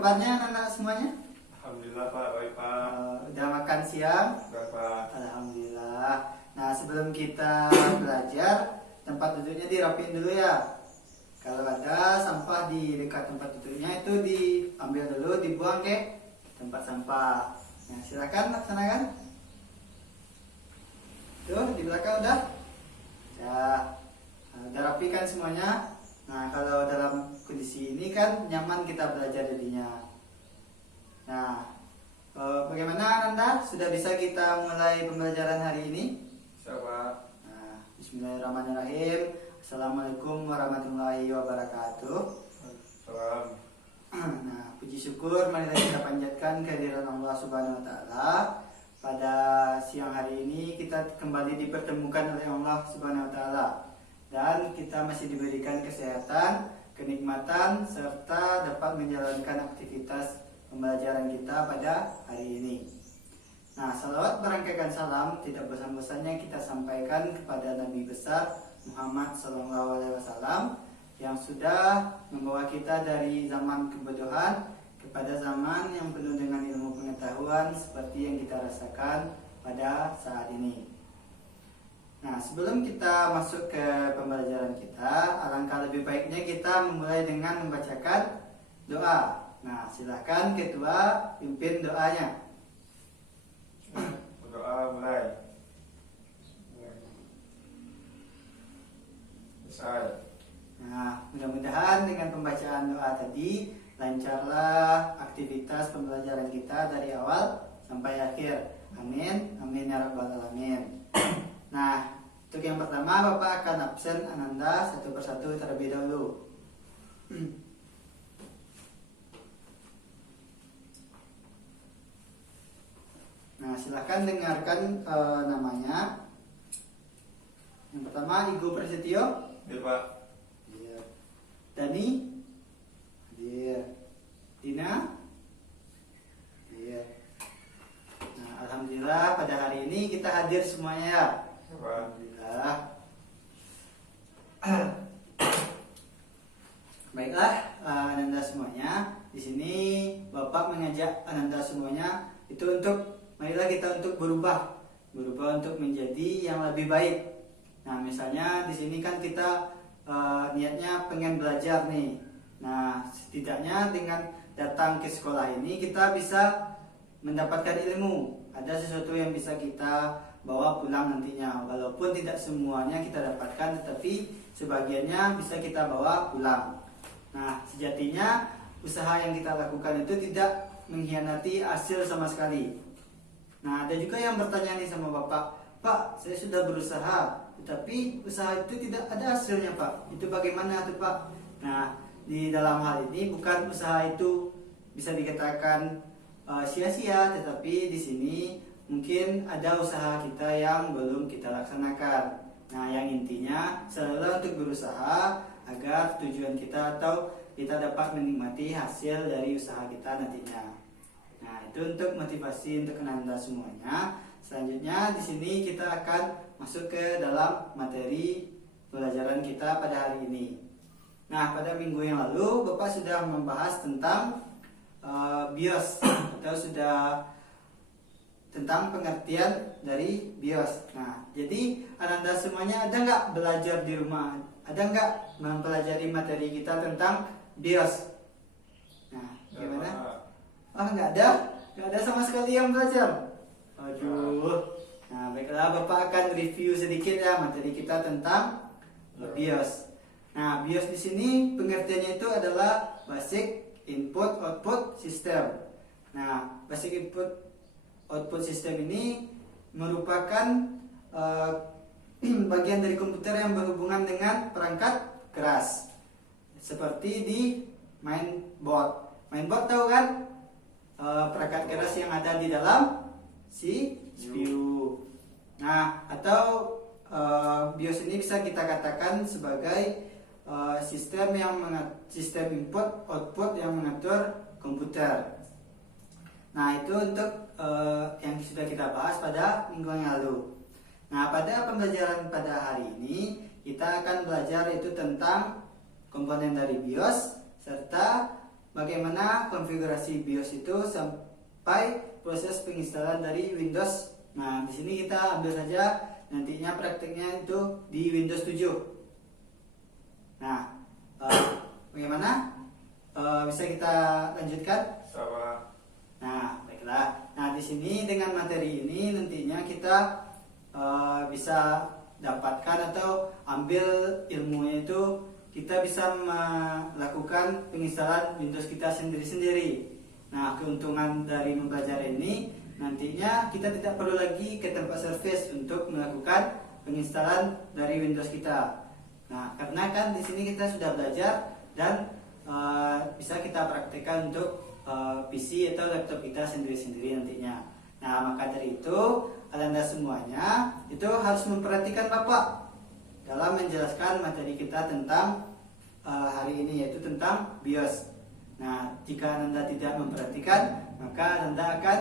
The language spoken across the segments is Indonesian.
kabarnya anak-anak semuanya? Alhamdulillah Pak, baik Pak. Udah makan siang? Baik Pak. Alhamdulillah. Nah, sebelum kita belajar, tempat duduknya dirapiin dulu ya. Kalau ada sampah di dekat tempat duduknya itu diambil dulu, dibuang ke tempat sampah. Nah, silakan laksanakan. Tuh, di belakang udah. Ya, udah rapi kan semuanya. Nah, kalau dalam kondisi ini kan nyaman kita belajar jadinya. Nah, bagaimana Anda? Sudah bisa kita mulai pembelajaran hari ini? Bisa Pak. Nah, bismillahirrahmanirrahim. Assalamualaikum warahmatullahi wabarakatuh. Salam. Nah, puji syukur marilah kita panjatkan kehadiran Allah Subhanahu wa taala. Pada siang hari ini kita kembali dipertemukan oleh Allah Subhanahu wa taala dan kita masih diberikan kesehatan, kenikmatan serta dapat menjalankan aktivitas pembelajaran kita pada hari ini. Nah, salawat berangkaikan salam tidak bosan-bosannya kita sampaikan kepada Nabi besar Muhammad SAW yang sudah membawa kita dari zaman kebodohan kepada zaman yang penuh dengan ilmu pengetahuan seperti yang kita rasakan pada saat ini. Nah, sebelum kita masuk ke pembelajaran kita, alangkah lebih baiknya kita memulai dengan membacakan doa. Nah, silakan ketua pimpin doanya. Berdoa mulai. Selesai. Nah, mudah-mudahan dengan pembacaan doa tadi lancarlah aktivitas pembelajaran kita dari awal sampai akhir. Amin, amin ya rabbal alamin. Nah, untuk yang pertama Bapak akan absen Ananda satu persatu terlebih dahulu. Nah, silakan dengarkan namanya. Yang pertama Igu Prasetyo. Hadir Pak. Hadir. Dani. Hadir. Dina. Hadir. Nah, alhamdulillah pada hari ini kita hadir semuanya ya. Alhamdulillah. Baiklah, Ananda semuanya. Di sini Bapak mengajak Ananda semuanya itu untuk marilah kita untuk berubah untuk menjadi yang lebih baik. Nah, misalnya di sini kan kita niatnya pengen belajar nih. Nah, setidaknya dengan datang ke sekolah ini kita bisa mendapatkan ilmu. Ada sesuatu yang bisa kita bawa pulang nantinya. Walaupun tidak semuanya kita dapatkan, tetapi sebagiannya bisa kita bawa pulang. Nah, sejatinya usaha yang kita lakukan itu tidak mengkhianati hasil sama sekali. Nah, ada juga yang bertanya nih sama Bapak, Pak, saya sudah berusaha, tetapi usaha itu tidak ada hasilnya Pak. Itu bagaimana tuh Pak? Nah, di dalam hal ini bukan usaha itu bisa dikatakan sia-sia, tetapi di sini mungkin ada usaha kita yang belum kita laksanakan. Nah, yang intinya selalu untuk berusaha agar tujuan kita atau kita dapat menikmati hasil dari usaha kita nantinya. Nah, itu untuk motivasi untuk Anda semuanya. Selanjutnya di sini kita akan masuk ke dalam materi pelajaran kita pada hari ini. Nah, pada minggu yang lalu Bapak sudah membahas tentang BIOS atau sudah tentang pengertian dari BIOS. Nah, jadi Anda semuanya ada nggak belajar di rumah? Ada nggak mempelajari materi kita tentang BIOS? Nah, gimana? Nggak ada sama sekali yang belajar. Aduh. Nah, baiklah Bapak akan review sedikit ya materi kita tentang BIOS. Nah, BIOS di sini pengertiannya itu adalah Basic Input Output System. Nah, Basic Input Output System ini merupakan bagian dari komputer yang berhubungan dengan perangkat keras. Seperti di mainboard. Mainboard tahu kan? Perangkat keras yang ada di dalam CPU. Nah, atau BIOS ini bisa kita katakan sebagai sistem input output yang mengatur komputer. Nah, itu untuk yang sudah kita bahas pada minggu yang lalu. Nah, pada pembelajaran pada hari ini kita akan belajar itu tentang komponen dari BIOS serta bagaimana konfigurasi BIOS itu sampai proses penginstalan dari Windows. Nah, di sini kita ambil saja nantinya prakteknya itu di Windows 7. Nah, bagaimana? Bisa kita lanjutkan? Sama. Nah, baiklah. Nah, di sini dengan materi ini nantinya kita bisa dapatkan atau ambil ilmunya itu, kita bisa melakukan penginstalan Windows kita sendiri-sendiri. Nah, keuntungan dari mempelajari ini nantinya kita tidak perlu lagi ke tempat servis untuk melakukan penginstalan dari Windows kita. Nah, karena kan di sini kita sudah belajar dan bisa kita praktekkan untuk PC atau laptop kita sendiri-sendiri nantinya. Nah, maka dari itu Anda semuanya itu harus memperhatikan Bapak dalam menjelaskan materi kita tentang hari ini, yaitu tentang BIOS. Nah, jika Anda tidak memperhatikan, maka Anda akan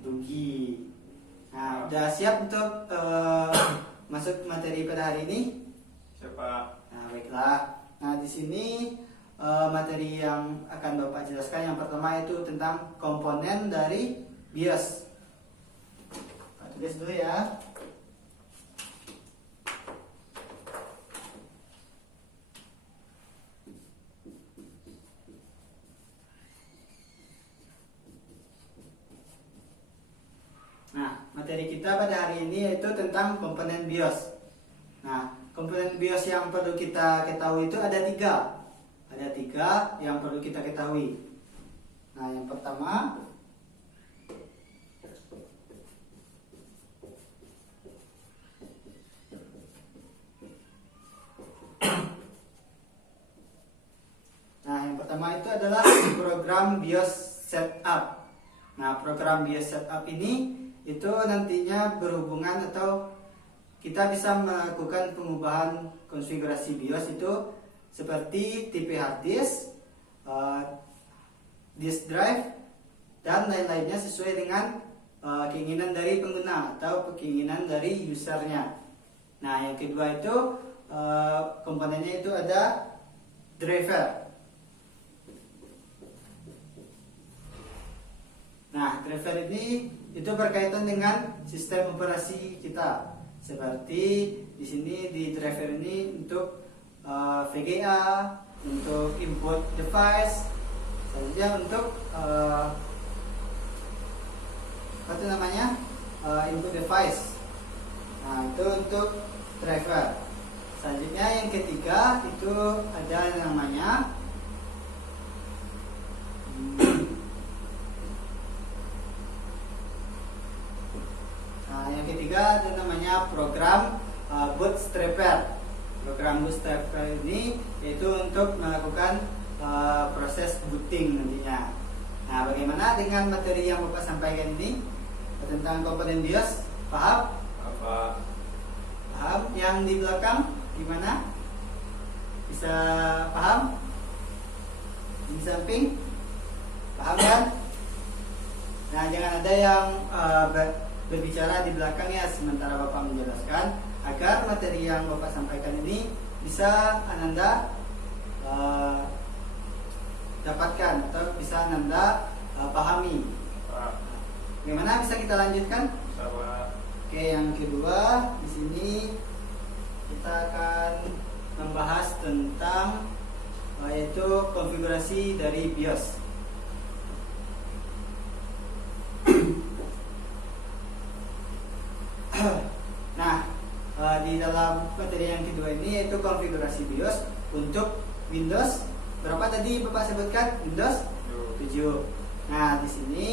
rugi. Nah, sudah siap untuk masuk materi pada hari ini? Siapa? Nah, baiklah. Nah, di sini materi yang akan Bapak jelaskan yang pertama itu tentang komponen dari BIOS. Pak tulis dulu ya. Nah, materi kita pada hari ini yaitu tentang komponen BIOS. Nah, komponen BIOS yang perlu kita ketahui itu ada tiga. Ada tiga yang perlu kita ketahui. Nah, yang pertama itu adalah program BIOS Setup. Nah, program BIOS Setup ini itu nantinya berhubungan atau kita bisa melakukan pengubahan konfigurasi BIOS itu seperti tipe hard disk, disk drive, dan lain-lainnya sesuai dengan keinginan dari pengguna atau keinginan dari usernya. Nah, yang kedua itu komponennya itu ada driver. Nah, driver ini itu berkaitan dengan sistem operasi kita. Seperti di sini di driver ini untuk VGA, untuk input device, selanjutnya untuk apa itu namanya input device. Nah, itu untuk driver. Selanjutnya yang ketiga itu ada yang namanya yang ketiga itu namanya program bootstrapper. Program bootstrapper ini yaitu untuk melakukan proses booting nantinya. Nah, bagaimana dengan materi yang Bapak sampaikan ini tentang komponen BIOS? Paham? Apa? Paham? Yang di belakang gimana? Bisa paham? Di samping? Paham kan? Nah, jangan ada yang berbicara di belakang ya sementara Bapak menjelaskan, agar materi yang Bapak sampaikan ini bisa Ananda dapatkan atau bisa Ananda pahami. Bagaimana, bisa kita lanjutkan? Sama. Oke, yang kedua di sini kita akan membahas tentang yaitu konfigurasi dari BIOS. Nah, di dalam materi yang kedua ini yaitu konfigurasi BIOS untuk Windows berapa tadi Bapak sebutkan? Windows 7. Nah, di sini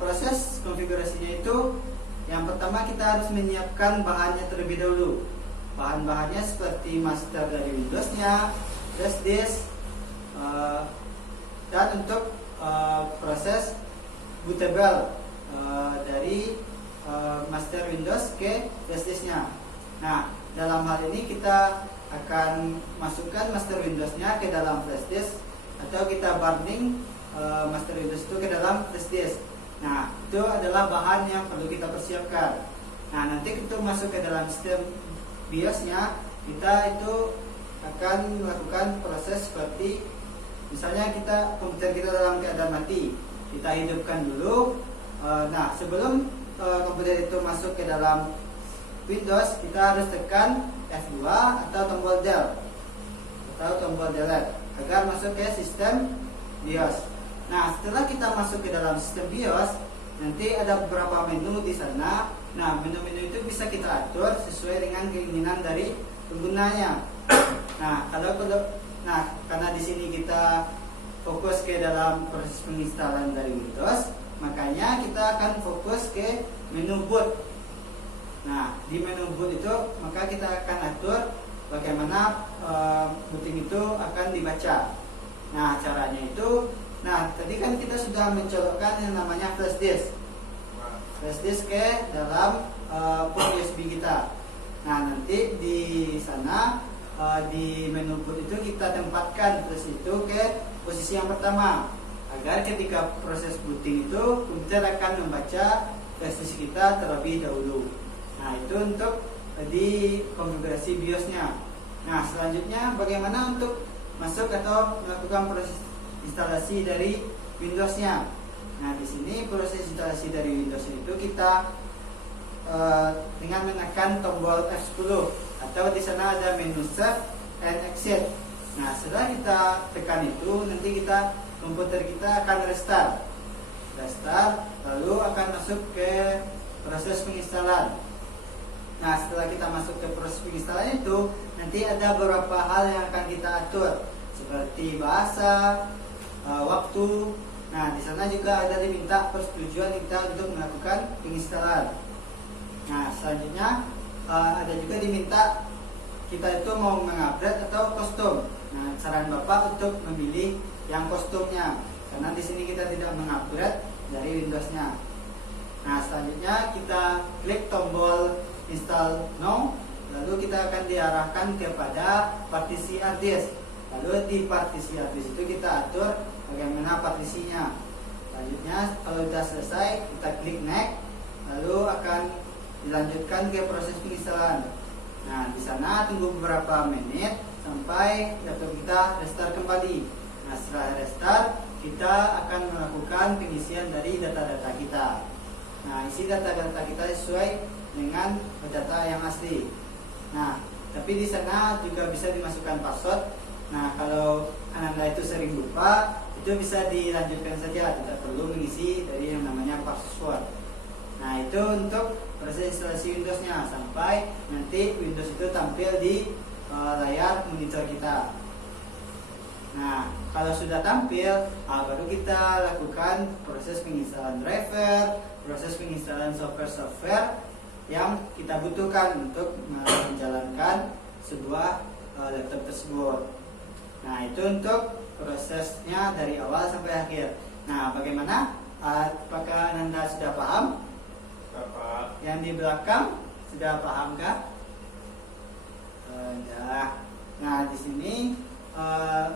proses konfigurasinya itu yang pertama kita harus menyiapkan bahannya terlebih dahulu. Bahan-bahannya seperti master dari Windows-nya, flash disk, dan untuk proses bootable dari master Windows ke flash disk-nya. Nah, dalam hal ini kita akan masukkan master Windows-nya ke dalam flash disk atau kita bundling master Windows itu ke dalam flash disk. Nah, itu adalah bahan yang perlu kita persiapkan. Nah, nanti kita masuk ke dalam sistem BIOS-nya, kita itu akan melakukan proses seperti Misalnya komputer kita dalam keadaan mati, kita hidupkan dulu. Nah, sebelum komputer itu masuk ke dalam Windows, kita harus tekan F2 atau tombol Del atau tombol Delete agar masuk ke sistem BIOS. Nah, setelah kita masuk ke dalam sistem BIOS, nanti ada beberapa menu di sana. Nah, menu-menu itu bisa kita atur sesuai dengan keinginan dari penggunanya. Nah, karena di sini kita fokus ke dalam proses penginstalan dari Windows, makanya kita akan fokus ke menu boot. Nah, di menu boot itu maka kita akan atur bagaimana booting itu akan dibaca. Nah, caranya itu, tadi kan kita sudah mencolokkan yang namanya flash disk ke dalam port USB kita. Nah, nanti di sana di menu boot itu kita tempatkan flash itu ke posisi yang pertama, agar ketika proses booting itu komputer akan membaca flash disk kita terlebih dahulu. Nah, itu untuk di konfigurasi BIOS-nya. Nah, selanjutnya bagaimana untuk masuk atau melakukan proses instalasi dari Windows-nya. Nah, di sini proses instalasi dari Windows itu kita dengan menekan tombol F10 atau di sana ada menu Save and Exit. Nah, setelah kita tekan itu, nanti komputer kita akan restart, lalu akan masuk ke proses penginstalan. Nah, setelah kita masuk ke proses penginstalan itu, nanti ada beberapa hal yang akan kita atur, seperti bahasa, waktu. Nah, di sana juga ada diminta persetujuan kita untuk melakukan penginstalan. Nah, selanjutnya ada juga diminta kita itu mau mengupgrade atau custom. Nah, saran Bapak untuk memilih yang customnya, karena di sini kita tidak mengupgrade dari Windows-nya. Nah, selanjutnya kita klik tombol install now, lalu kita akan diarahkan kepada partisi hard disk. Lalu di partisi hard disk itu kita atur bagaimana partisinya. Selanjutnya kalau sudah selesai, kita klik next, lalu akan dilanjutkan ke proses penginstalan. Nah, di sana tunggu beberapa menit sampai laptop kita restart kembali. Nah, setelah restart, kita akan melakukan pengisian dari data-data kita. Nah, isi data-data kita sesuai dengan data yang asli. Nah, tapi di sana juga bisa dimasukkan password. Nah, kalau Ananda itu sering lupa, itu bisa dilanjutkan saja, tidak perlu mengisi dari yang namanya password. Nah, itu untuk proses instalasi Windows-nya sampai nanti Windows itu tampil di layar monitor kita. Nah, kalau sudah tampil, baru kita lakukan proses penginstalan driver, proses penginstalan software yang kita butuhkan untuk menjalankan sebuah laptop tersebut. Nah, itu untuk prosesnya dari awal sampai akhir. Nah, bagaimana? Apakah Anda sudah paham? Bapak. Yang di belakang sudah pahamkah? Ya. Nah, di sini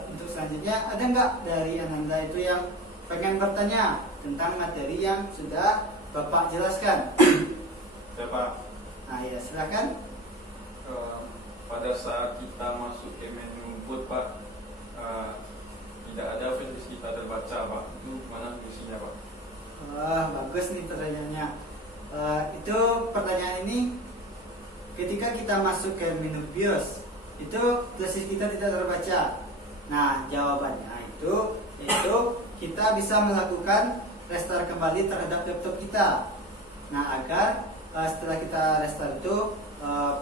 untuk selanjutnya ada nggak dari Ananda itu yang pengen bertanya tentang materi yang sudah Bapak jelaskan? Bapak. Nah, ya silakan. Pada saat kita masuk ke menu boot, Pak, tidak ada flash kita terbaca, Pak. Itu mana fungsinya, Pak? Bagus nih pertanyaannya. Itu pertanyaan ini ketika kita masuk ke menu BIOS itu flash kita tidak terbaca. Nah, jawabannya itu yaitu kita bisa melakukan restart kembali terhadap laptop kita. Nah, agar setelah kita restart itu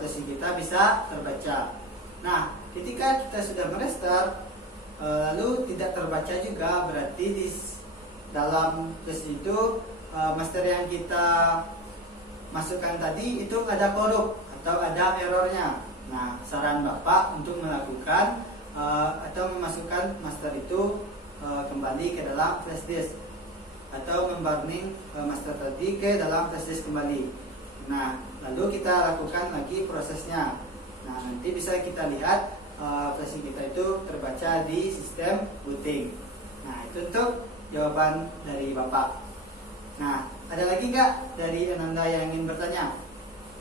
flash kita bisa terbaca. Nah, ketika kita sudah merestart lalu tidak terbaca juga, berarti di dalam flash itu master yang kita masukkan tadi itu ada korup atau ada errornya. Nah, saran Bapak untuk melakukan atau memasukkan master itu kembali ke dalam flash disk atau memburning master tadi ke dalam flash disk kembali. Nah, lalu kita lakukan lagi prosesnya. Nah, nanti bisa kita lihat flash kita itu terbaca di sistem booting. Nah, itu untuk jawaban dari Bapak. Nah, ada lagi nggak dari Ananda yang ingin bertanya?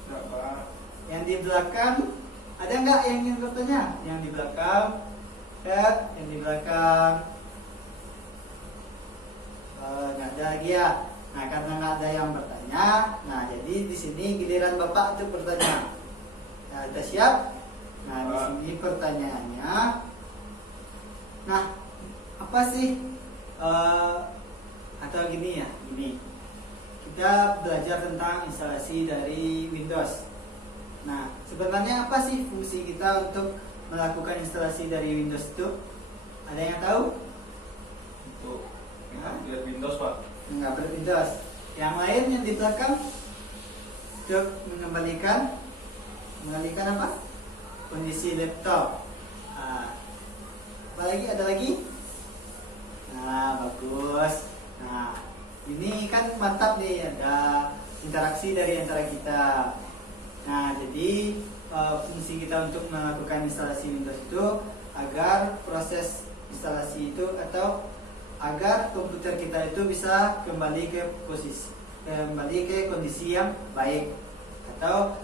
Bapak. Yang di belakang ada nggak yang ingin bertanya? Yang di belakang, yang di belakang. nggak ada lagi ya. Nah, karena nggak ada yang bertanya, nah jadi di sini giliran Bapak untuk bertanya. Nah, kita siap? Nah, di sini pertanyaannya. Nah, apa sih atau gini ya, gini. Kita belajar tentang instalasi dari Windows. Nah, sebenarnya apa sih fungsi kita untuk melakukan instalasi dari Windows itu? Ada yang tahu? Untuk update Windows, Pak. Mengupdate Windows. Yang lain yang di belakang untuk mengembalikan apa? Kondisi laptop. Apa lagi? Ada lagi? Nah, bagus. Nah, ini kan mantap nih, ada interaksi dari antara kita. Nah, jadi fungsi kita untuk melakukan instalasi Windows itu agar proses instalasi itu atau agar komputer kita itu bisa kembali ke kondisi yang baik, atau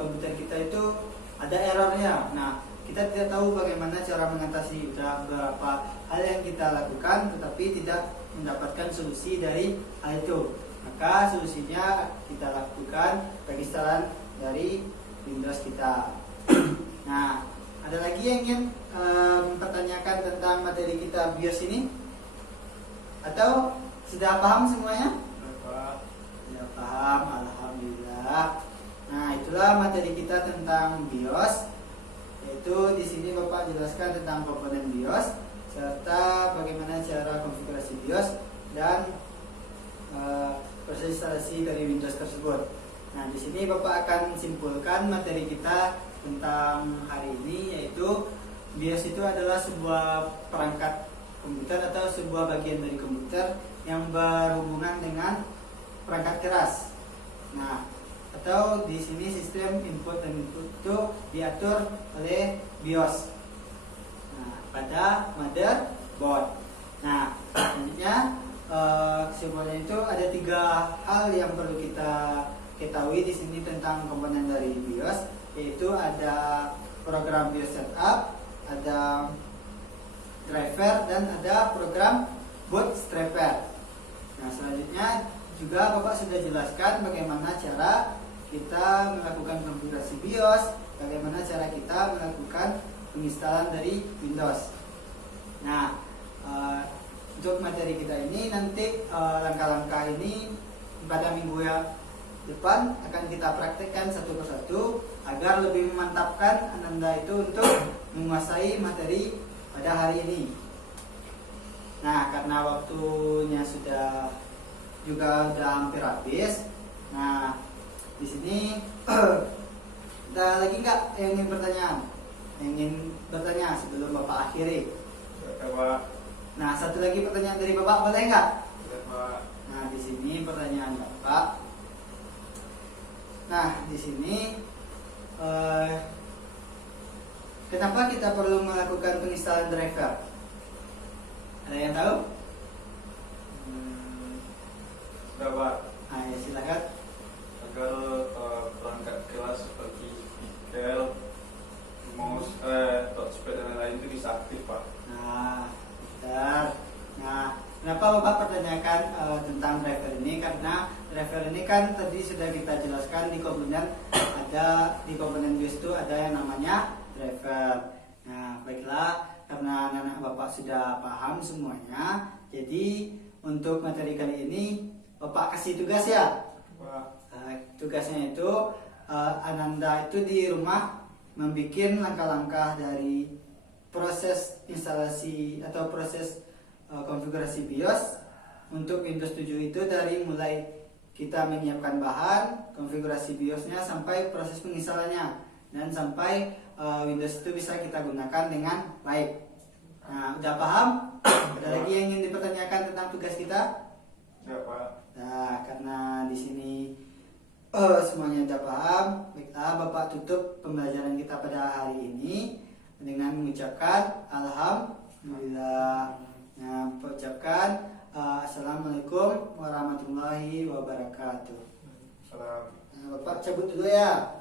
komputer kita itu ada errornya. Nah, kita tidak tahu bagaimana cara mengatasi. Sudah beberapa hal yang kita lakukan tetapi tidak mendapatkan solusi dari hal itu. Maka solusinya kita lakukan penginstalan dari Windows kita. Nah, ada lagi yang ingin mempertanyakan tentang materi kita BIOS ini? Atau sudah paham semuanya? Sudah paham, alhamdulillah. Nah, itulah materi kita tentang BIOS. Yaitu di sini Bapak jelaskan tentang komponen BIOS serta bagaimana cara konfigurasi BIOS dan proses instalasi dari Windows tersebut. Nah, di sini Bapak akan simpulkan materi kita tentang hari ini, yaitu BIOS itu adalah sebuah perangkat komputer atau sebuah bagian dari komputer yang berhubungan dengan perangkat keras. Nah, atau di sini sistem input dan output itu diatur oleh BIOS. Nah, pada motherboard. Nah, selanjutnya kesimpulannya itu ada 3 hal yang perlu kita ketahui di sini tentang komponen dari BIOS, yaitu ada program BIOS setup, ada driver, dan ada program bootstrapper. Nah, selanjutnya juga Bapak sudah jelaskan bagaimana cara kita melakukan konfigurasi BIOS, bagaimana cara kita melakukan penginstalan dari Windows. Nah, untuk materi kita ini nanti langkah-langkah ini pada minggu depan akan kita praktekkan satu persatu agar lebih memantapkan Ananda itu untuk menguasai materi pada hari ini. Nah, karena waktunya sudah hampir habis. Nah, di sini ada lagi nggak yang ingin bertanya sebelum Bapak akhiri? Ya, Pak. Nah, satu lagi pertanyaan dari Bapak, boleh nggak? Ya, Pak. Nah, di sini pertanyaan Bapak. Nah, di sini kenapa kita perlu melakukan penginstalan driver? Ada yang tahu? Sudah, Pak. Nah, ya silakan. Agar perangkat keras seperti Excel, mouse, touchpad dan lain-lain itu bisa aktif, Pak. Nah, bentar. Nah, kenapa Bapak pertanyakan tentang driver ini? Karena driver ini kan tadi sudah kita jelaskan di komponen BIOS itu ada yang namanya driver. Nah, baiklah, karena anak-anak Bapak sudah paham semuanya, jadi untuk materi kali ini Bapak kasih tugas ya. Pak. Tugasnya itu Ananda itu di rumah membuat langkah-langkah dari proses instalasi atau proses konfigurasi BIOS untuk Windows 7 itu, dari mulai kita menyiapkan bahan, konfigurasi BIOSnya sampai proses penginstalannya, dan sampai Windows itu bisa kita gunakan dengan baik. Nah, udah paham? Ada lagi yang ingin dipertanyakan tentang tugas kita? Ya, Pak. Nah, karena di sini semuanya udah paham, baiklah Bapak tutup pembelajaran kita pada hari ini dengan mengucapkan alhamdulillah. Nah, ucapkan assalamualaikum warahmatullahi wabarakatuh. Salam. Nah, Bapak cabut dulu ya.